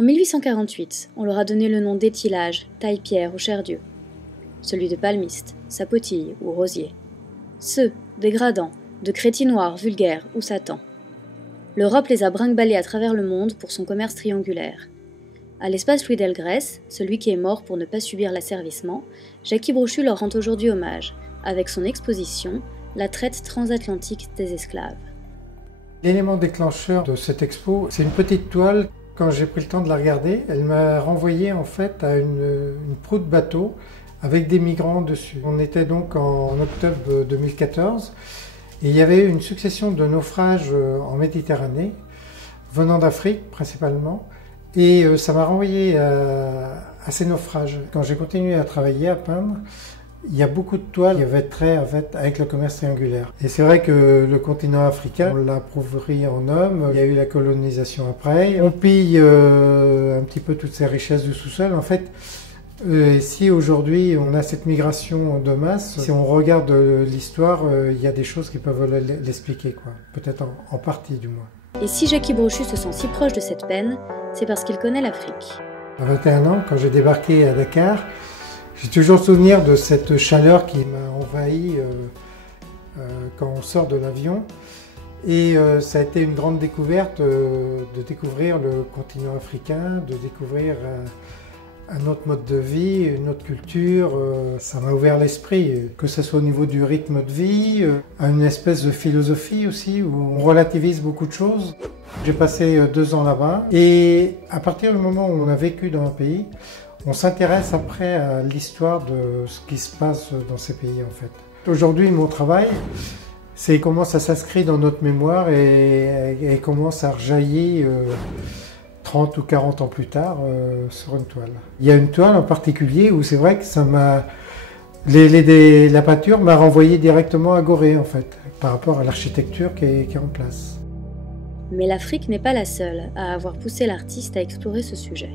En 1848, on leur a donné le nom d'étilage, taille-pierre ou chair-dieu. Celui de palmiste, sapotille ou rosier. Ceux, dégradants, de crétinoir vulgaire ou satan. L'Europe les a brinque-ballés à travers le monde pour son commerce triangulaire. À l'espace Louis Delgrès, celui qui est mort pour ne pas subir l'asservissement, Jackie Brochu leur rend aujourd'hui hommage, avec son exposition « La traite transatlantique des esclaves ». L'élément déclencheur de cette expo, c'est une petite toile. Quand j'ai pris le temps de la regarder, elle m'a renvoyé en fait à une proue de bateau avec des migrants dessus. On était donc en octobre 2014 et il y avait une succession de naufrages en Méditerranée, venant d'Afrique principalement, et ça m'a renvoyé à ces naufrages. Quand j'ai continué à travailler, à peindre, il y a beaucoup de toiles qui avaient trait en fait, avec le commerce triangulaire. Et c'est vrai que le continent africain, on l'a appauvri en hommes, il y a eu la colonisation après. On pille un petit peu toutes ces richesses du sous-sol. En fait, si aujourd'hui on a cette migration de masse, si on regarde l'histoire, il y a des choses qui peuvent l'expliquer, quoi. Peut-être en partie du moins. Et si Jackie Brochu se sent si proche de cette peine, c'est parce qu'il connaît l'Afrique. À 21 ans, quand j'ai débarqué à Dakar, j'ai toujours souvenir de cette chaleur qui m'a envahi quand on sort de l'avion. Et ça a été une grande découverte de découvrir le continent africain, de découvrir un autre mode de vie, une autre culture. Ça m'a ouvert l'esprit, que ce soit au niveau du rythme de vie, à une espèce de philosophie aussi, où on relativise beaucoup de choses. J'ai passé 2 ans là-bas et à partir du moment où on a vécu dans un pays, on s'intéresse après à l'histoire de ce qui se passe dans ces pays en fait. Aujourd'hui, mon travail, c'est comment ça s'inscrit dans notre mémoire et comment ça rejaillit 30 ou 40 ans plus tard sur une toile. Il y a une toile en particulier où c'est vrai que ça m'a... la peinture m'a renvoyé directement à Gorée en fait, par rapport à l'architecture qui est en place. Mais l'Afrique n'est pas la seule à avoir poussé l'artiste à explorer ce sujet.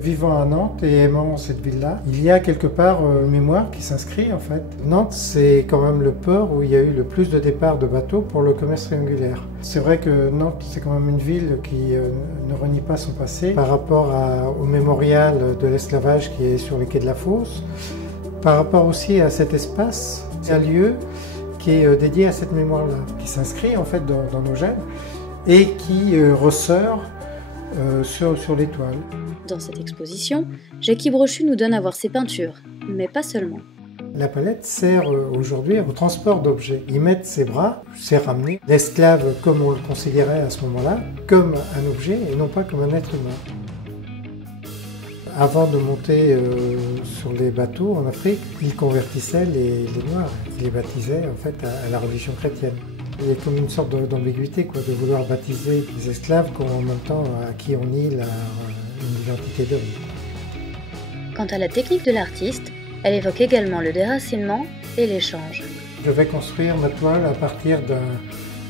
Vivant à Nantes et aimant cette ville-là, il y a quelque part une mémoire qui s'inscrit en fait. Nantes, c'est quand même le port où il y a eu le plus de départs de bateaux pour le commerce triangulaire. C'est vrai que Nantes, c'est quand même une ville qui ne renie pas son passé par rapport au mémorial de l'esclavage qui est sur les quais de la Fosse, par rapport aussi à cet espace, un lieu qui est dédié à cette mémoire-là, qui s'inscrit en fait dans nos gènes et qui ressort sur les toiles. Dans cette exposition, Jackie Brochu nous donne à voir ses peintures, mais pas seulement. La palette sert aujourd'hui au transport d'objets. Y mettre ses bras, c'est ramener l'esclave comme on le considérait à ce moment-là, comme un objet et non pas comme un être humain. Avant de monter sur les bateaux en Afrique, ils convertissaient les Noirs. Ils les baptisaient en fait à la religion chrétienne. Il y a comme une sorte d'ambiguïté de vouloir baptiser les esclaves en même temps à qui on nie une identité d'homme. Quant à la technique de l'artiste, elle évoque également le déracinement et l'échange. Je vais construire ma toile à partir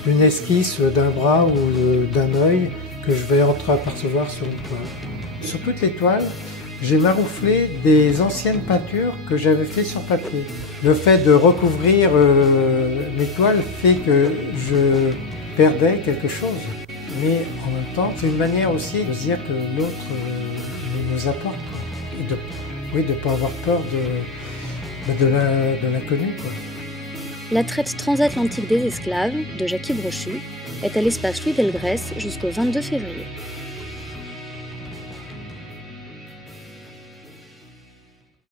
d'une esquisse d'un bras ou d'un œil que je vais entreapercevoir sur une toile. Sur toutes les toiles, j'ai marouflé des anciennes peintures que j'avais fait sur papier. Le fait de recouvrir mes toiles fait que je perdais quelque chose. Mais en même temps, c'est une manière aussi de se dire que l'autre nous apporte. Et de ne pas avoir peur de l'inconnu. La traite transatlantique des esclaves de Jackie Brochu est à l'espace Louis Delgrès jusqu'au 22 février.